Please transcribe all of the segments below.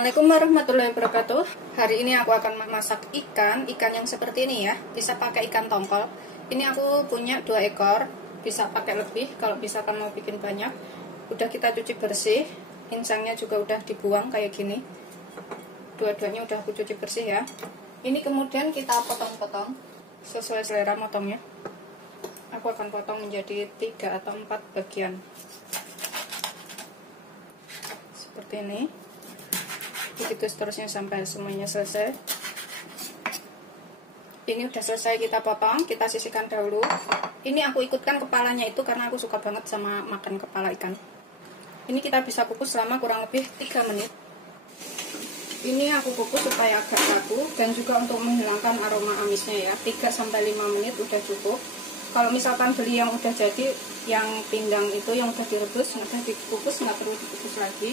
Assalamualaikum warahmatullahi wabarakatuh. Hari ini aku akan masak ikan yang seperti ini ya. Bisa pakai ikan tongkol. Ini aku punya 2 ekor. Bisa pakai lebih kalau misalkan mau bikin banyak. Udah kita cuci bersih. Insangnya juga udah dibuang kayak gini. Dua-duanya udah aku cuci bersih ya. Ini kemudian kita potong-potong sesuai selera motongnya. Aku akan potong menjadi 3 atau 4 bagian. Seperti ini. Begitu seterusnya sampai semuanya selesai. Ini udah selesai kita potong, kita sisihkan dahulu. Ini aku ikutkan kepalanya itu karena aku suka banget sama makan kepala ikan. Ini kita bisa kukus selama kurang lebih 3 menit. Ini aku kukus supaya agak kaku dan juga untuk menghilangkan aroma amisnya ya. 3-5 menit udah cukup. Kalau misalkan beli yang udah jadi, yang pindang itu yang udah direbus, udah dikukus, nggak perlu dikukus lagi.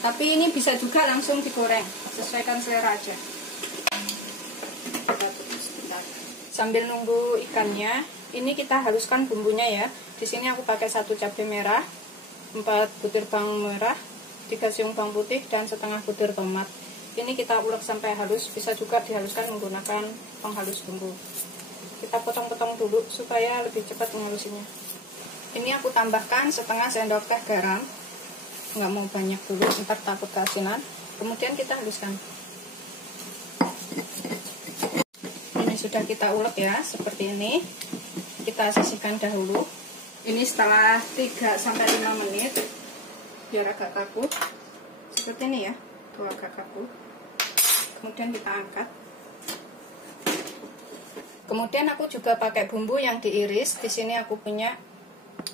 Tapi ini bisa juga langsung digoreng, sesuaikan selera aja. Sambil nunggu ikannya, ini kita haluskan bumbunya ya. Di sini aku pakai 1 cabai merah, 4 butir bawang merah, 3 siung bawang putih, dan setengah butir tomat. Ini kita ulek sampai halus, bisa juga dihaluskan menggunakan penghalus bumbu. Kita potong-potong dulu supaya lebih cepat menghalusinya. Ini aku tambahkan setengah sendok teh garam. Nggak mau banyak dulu, ntar takut keasinan. Kemudian kita haluskan. Ini sudah kita ulek ya, seperti ini. Kita sisihkan dahulu. Ini setelah 3-5 menit, biar agak kaku. Seperti ini ya, tuh agak kaku. Kemudian kita angkat. Kemudian aku juga pakai bumbu yang diiris. Di sini aku punya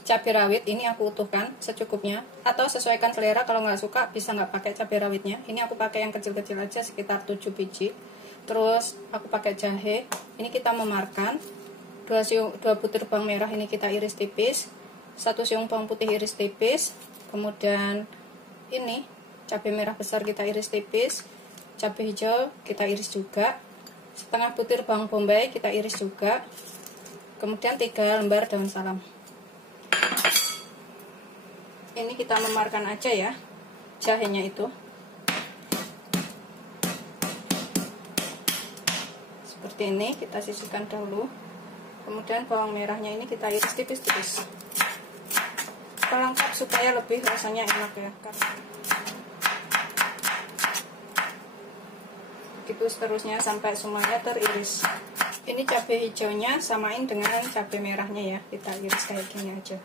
cabai rawit, ini aku utuhkan secukupnya, atau sesuaikan selera. Kalau nggak suka bisa nggak pakai cabai rawitnya. Ini aku pakai yang kecil-kecil aja, sekitar 7 biji. Terus aku pakai jahe, ini kita memarkan. 2 butir bawang merah ini kita iris tipis, 1 siung bawang putih iris tipis. Kemudian ini cabai merah besar kita iris tipis, cabai hijau kita iris juga, setengah butir bawang bombay kita iris juga. Kemudian 3 lembar daun salam. Ini kita memarkan aja ya jahenya itu. Seperti ini, kita sisihkan dahulu. Kemudian bawang merahnya ini kita iris tipis-tipis. Pelengkap supaya lebih rasanya enak ya. Gitu seterusnya sampai semuanya teriris. Ini cabai hijaunya samain dengan cabai merahnya ya. Kita iris kayak gini aja.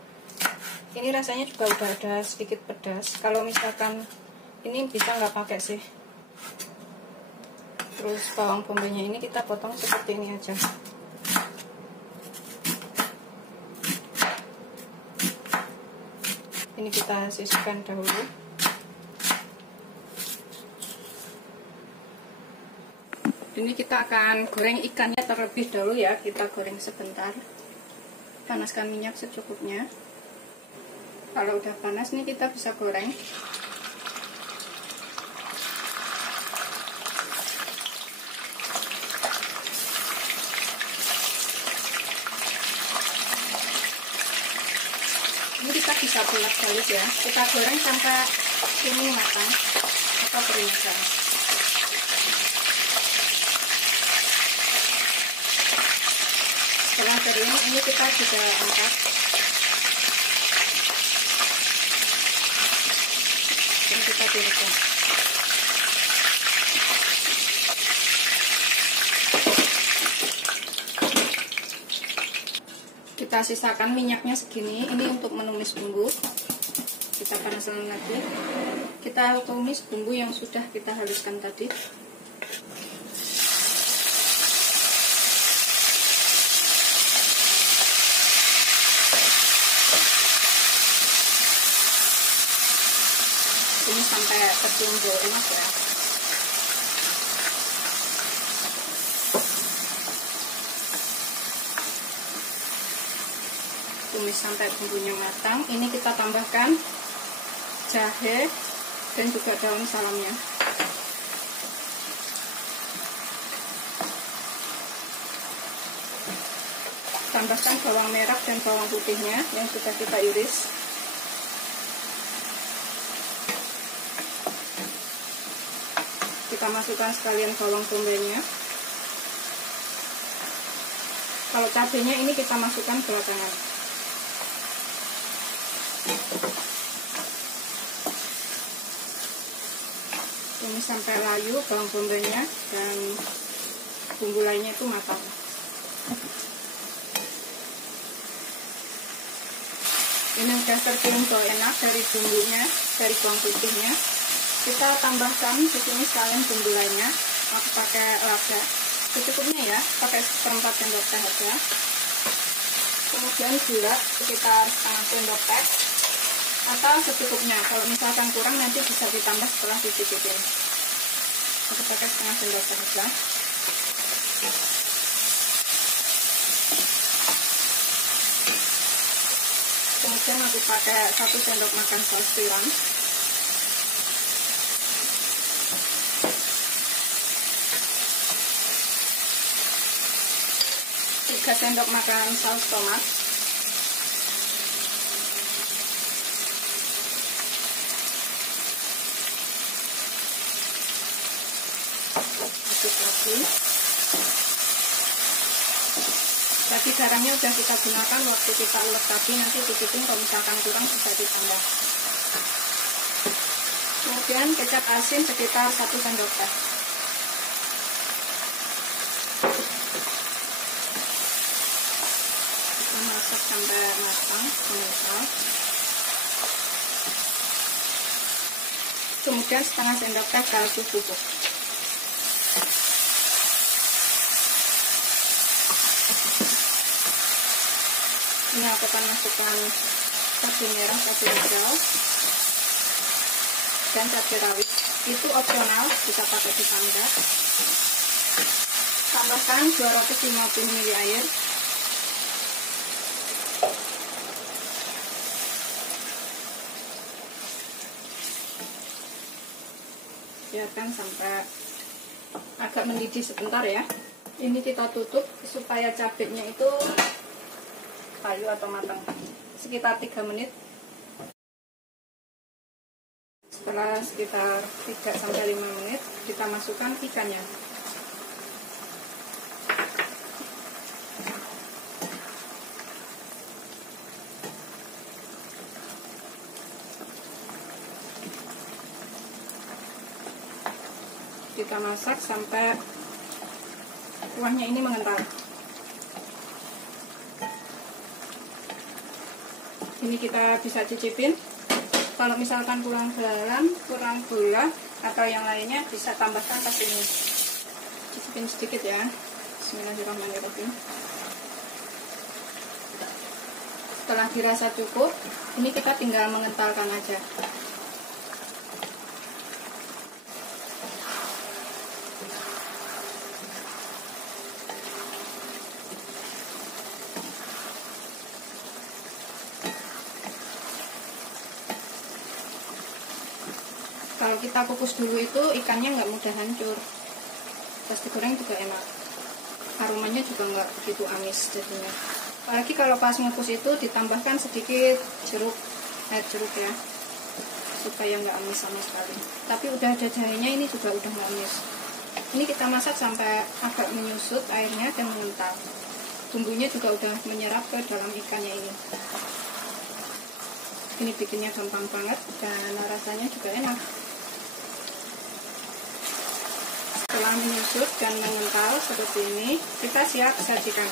Ini rasanya juga udah ada sedikit pedas. Kalau misalkan ini bisa nggak pakai sih. Terus bawang bombaynya ini kita potong seperti ini aja. Ini kita sisihkan dahulu. Ini kita akan goreng ikannya terlebih dahulu ya. Kita goreng sebentar. Panaskan minyak secukupnya. Kalau udah panas nih kita bisa goreng. Ini kita bisa bolak-balik ya. Kita goreng sampai ini matang atau kering aja. Setelah kering ini kita juga angkat. Kita tiriskan. Kita sisakan minyaknya segini. Ini untuk menumis bumbu. Kita panaskan lagi. Kita tumis bumbu yang sudah kita haluskan tadi. Ini sampai tercium bau enak ya. Tumis sampai bumbunya matang. Ini kita tambahkan jahe dan juga daun salamnya. Tambahkan bawang merah dan bawang putihnya yang sudah kita iris. kita masukkan sekalian bawang bombay-nya. Kalau cabenya ini kita masukkan belakangan. Ini sampai layu bawang bombay-nya dan bumbu lainnya itu matang. Ini udah tercium bau enak dari bumbunya, dari bawang putihnya. Kita tambahkan di sini sekalian bumbu lainnya. Aku pakai lada secukupnya ya, pakai 1/4 sendok teh aja. Kemudian gula sekitar 1/2 sendok teh atau secukupnya. Kalau misalkan kurang nanti bisa ditambah setelah dicicipin. Aku pakai 1/2 sendok teh aja. Kemudian aku pakai 1 sendok makan saus tiram. Tiga sendok makan saus tomat. Aduk lagi. Tadi garamnya udah kita gunakan waktu kita ulek tadi, nanti cicipin kalau misalkan kurang bisa ditambah. Kemudian kecap asin sekitar 1 sendok teh. Kita masak sampai matang, mengental. Kemudian 1/2 sendok teh kaldu bubuk. Ini aku akan masukkan cabai merah, cabai hijau, dan cabai rawit. Itu opsional, bisa pakai ditambah. Tambahkan 250 ml air. Biarkan sampai agak mendidih sebentar ya. Ini kita tutup supaya cabenya itu kayu atau matang, sekitar 3 menit. Setelah sekitar 3-5 menit kita masukkan ikannya. Kita masak sampai kuahnya ini mengental. Ini kita bisa cicipin. Kalau misalkan kurang garam, kurang gula, atau yang lainnya bisa tambahkan ke sini. Cicipin sedikit ya. Bismillahirrahmanirrahim. Setelah dirasa cukup, ini kita tinggal mengentalkan aja. Kalau kita kukus dulu itu ikannya nggak mudah hancur. Pas digoreng juga enak. Aromanya juga nggak begitu amis jadinya. Apalagi kalau pas ngukus itu ditambahkan sedikit air jeruk ya, supaya nggak amis sama sekali. Tapi udah ada jahenya ini juga udah nggak amis. Ini kita masak sampai agak menyusut airnya dan mengental. Bumbunya juga udah menyerap ke dalam ikannya ini. Ini bikinnya gampang banget dan rasanya juga enak. Setelah menyusut dan mengental seperti ini, kita siap sajikan.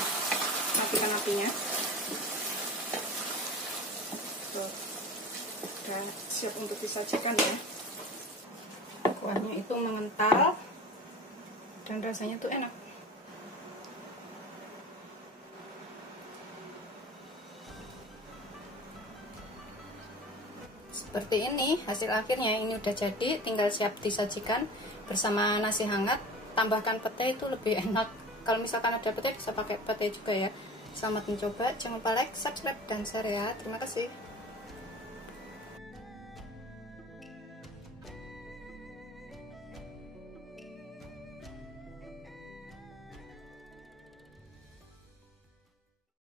Matikan apinya. Tuh, udah siap untuk disajikan ya. Kuahnya itu mengental dan rasanya tuh enak. Seperti ini hasil akhirnya. Ini udah jadi, tinggal siap disajikan bersama nasi hangat. Tambahkan pete itu lebih enak. Kalau misalkan ada pete bisa pakai pete juga ya. Selamat mencoba, jangan lupa like, subscribe, dan share ya. Terima kasih.